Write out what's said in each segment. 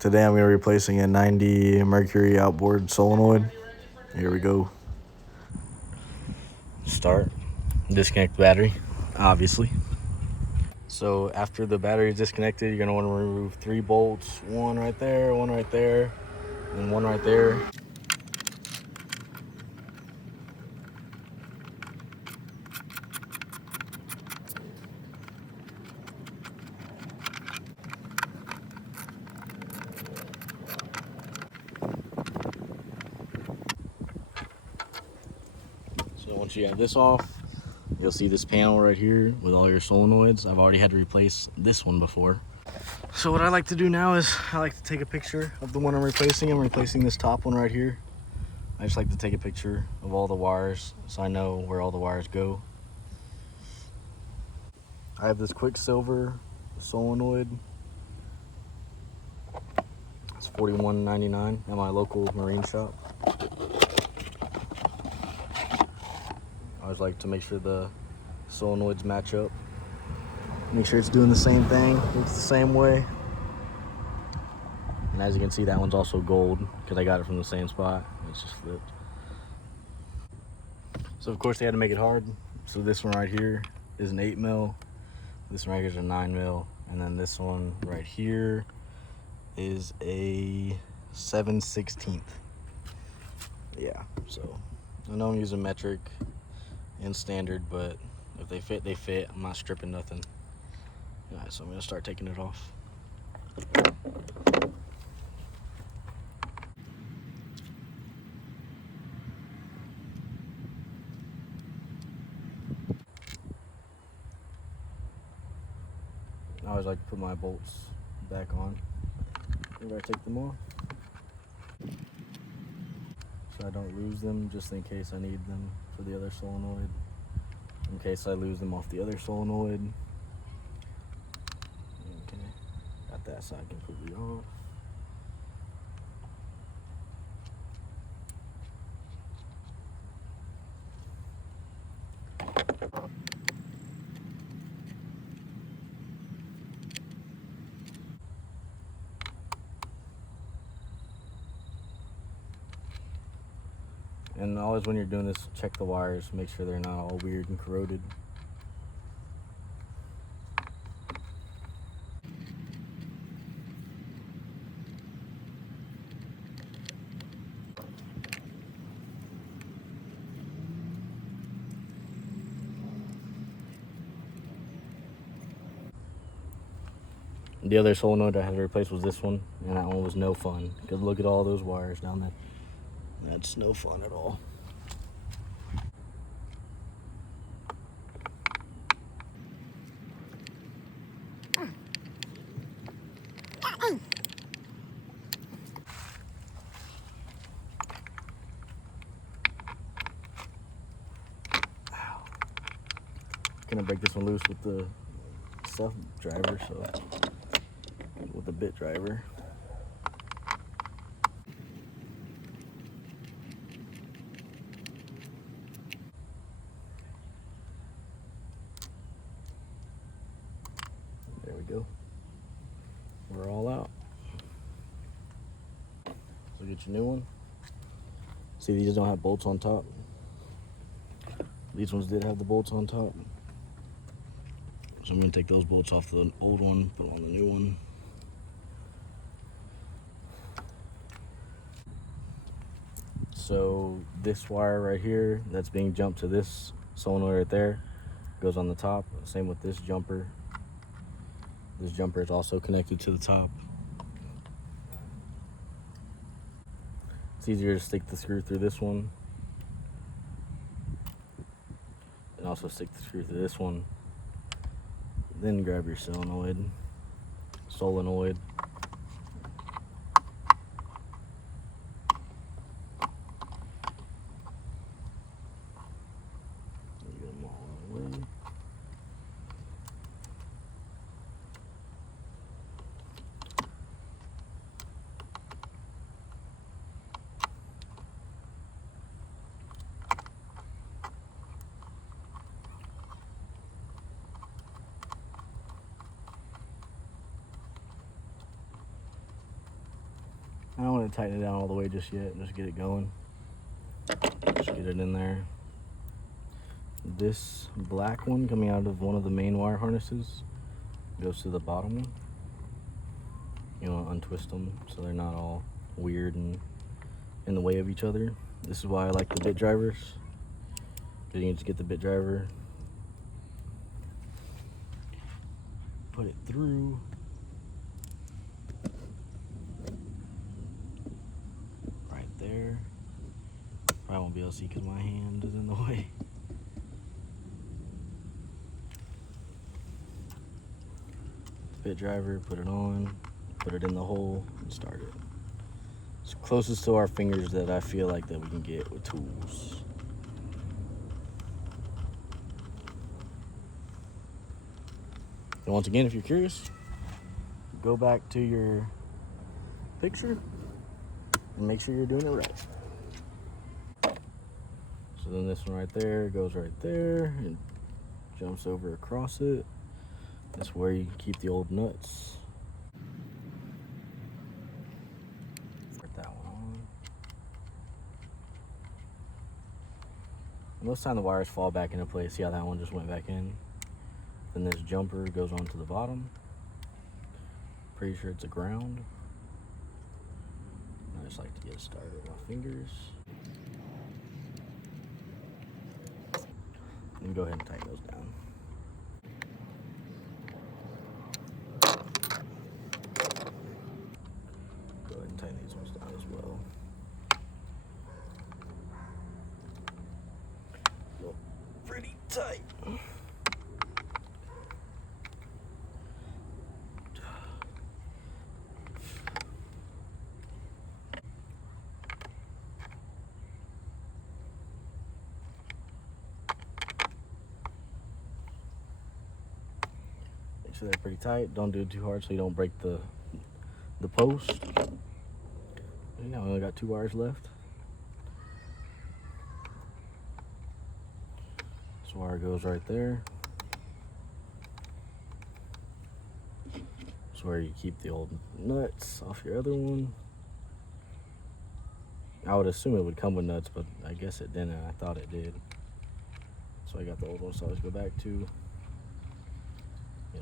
Today I'm going to be replacing a 90 Mercury Outboard solenoid. Here we go. Start. Disconnect the battery, obviously. So after the battery is disconnected, you're going to want to remove 3 bolts. One right there, and one right there. So once you have this off, you'll see this panel right here with all your solenoids. I've already had to replace this one before. So what I like to do now is I like to take a picture of the one I'm replacing. I'm replacing this top one right here. I just like to take a picture of all the wires so I know where all the wires go. I have this Quicksilver solenoid. It's $41.99 at my local marine shop. I always like to make sure the solenoids match up. Make sure it's doing the same thing, looks the same way. And as you can see, that one's also gold because I got it from the same spot. It's just flipped. So of course they had to make it hard. So this one right here is an 8mm. This one right here is a 9mm. And then this one right here is a 7/16. Yeah, so I know I'm using metric and standard, but if they fit, they fit. I'm not stripping nothing. All right, so I'm gonna start taking it off. I always like to put my bolts back on whenever I take them off, so I don't lose them, just in case I need them for the other solenoid. In case I lose them off the other solenoid. Okay, got that side completely off. And always when you're doing this, check the wires, make sure they're not all weird and corroded. The other solenoid I had to replace was this one, and that one was no fun, because look at all those wires down there. That's no fun at all. Gonna break this one loose with the self driver, so with the bit driver. There we go. We're all out. So get your new one. See, these don't have bolts on top. These ones did have the bolts on top. So I'm gonna take those bolts off the old one, put on the new one. So this wire right here that's being jumped to this solenoid right there goes on the top. Same with this jumper. This jumper is also connected to the top. It's easier to stick the screw through this one and also stick the screw through this one. Then grab your solenoid. Get them all the way. I don't want to tighten it down all the way just yet. Just get it going. Just get it in there. This black one coming out of one of the main wire harnesses goes to the bottom one. You want to untwist them so they're not all weird and in the way of each other. This is why I like the bit drivers. You can just get the bit driver, put it through, right there. Probably won't be able to see because my hand is in the way. Bit driver, put it on, put it in the hole, and start it. It's closest to our fingers that I feel like that we can get with tools. And once again, if you're curious, go back to your picture and make sure you're doing it right. So then this one right there goes right there and jumps over across it. That's where you keep the old nuts. Put that one on. And most time the wires fall back into place. See how that one just went back in? Then this jumper goes onto the bottom. Pretty sure it's a ground. I just like to get started with my fingers. And go ahead and tighten those down. Go ahead and tighten these ones down as well. Oh, pretty tight. Make sure they're pretty tight. Don't do it too hard so you don't break the post. Yeah, we only got 2 wires left. This wire goes right there. That's where you keep the old nuts off your other one. I would assume it would come with nuts, but I guess it didn't. I thought it did. So I got the old one, so I always go back to,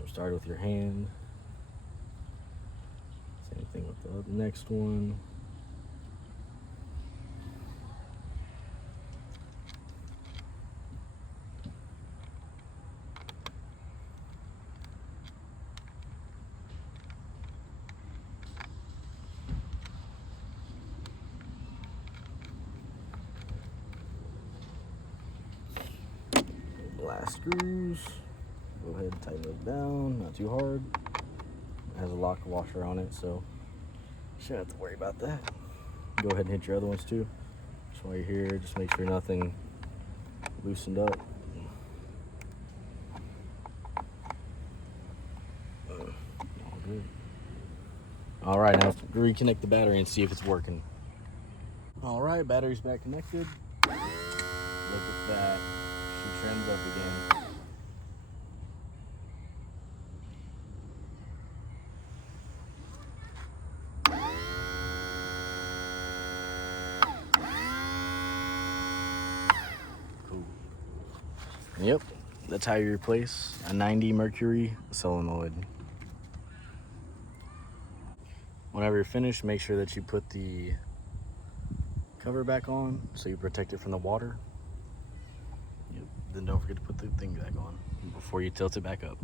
start with your hand. Same thing with the next one. Glass screws. Go ahead and tighten those down, not too hard. It has a lock washer on it, so you shouldn't have to worry about that. Go ahead and hit your other ones too. Just while you're here, just make sure nothing loosened up. All good. All right, now reconnect the battery and see if it's working. All right, battery's back connected. Look at that. She trims up again. Cool. Yep, that's how you replace a 90 Mercury solenoid. Whenever you're finished, make sure that you put the cover back on so you protect it from the water. Yep. Then don't forget to put the thing back on before you tilt it back up.